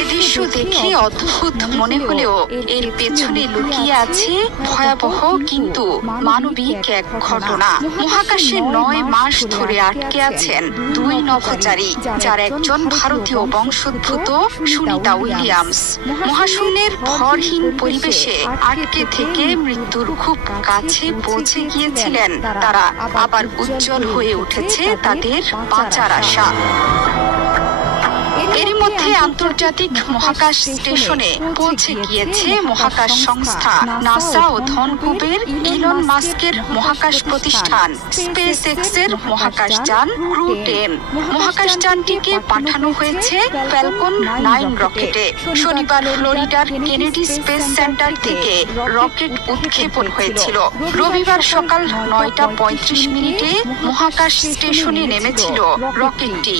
এ দৃশ্য দেখে অদ্ভুত মনে হলেও এর পেছনে লুকিয়ে আছে ভয়াবহ কিন্তু মানবিক এক ঘটনা। মহাকাশে ৯ মাস ধরে আটকে আছেন ২ নভোচারী, যার একজন ভারতীয় বংশোদ্ভূত সুনিতা উইলিয়ামস। মহাশূন্যের ভরহীন পরিবেশে আটকে থেকে মৃত্যুর খুব কাছে পৌঁছে গিয়েছিলেন তারা। আবার উজ্জ্বল হয়ে উঠেছে তাদের বাঁচার আশা। এরই মধ্যে আন্তর্জাতিক মহাকাশ স্টেশনে পৌঁছে গিয়েছে মহাকাশ সংস্থা নাসা ও ধনকুবের ইলন মাস্কের মহাকাশ প্রতিষ্ঠান স্পেসএক্স এর মহাকাশযান ক্রু 10। মহাকাশযানটিকে পাঠানো হয়েছে ফ্যালকন 9 রকেটে। শনিবার ফ্লোরিডার কেনেডি স্পেস সেন্টার থেকে রকেট উৎক্ষেপণ হয়েছিল। রবিবার সকাল ৯টা ৩৫ মিনিটে মহাকাশ স্টেশনে নেমেছিল রকেটটি।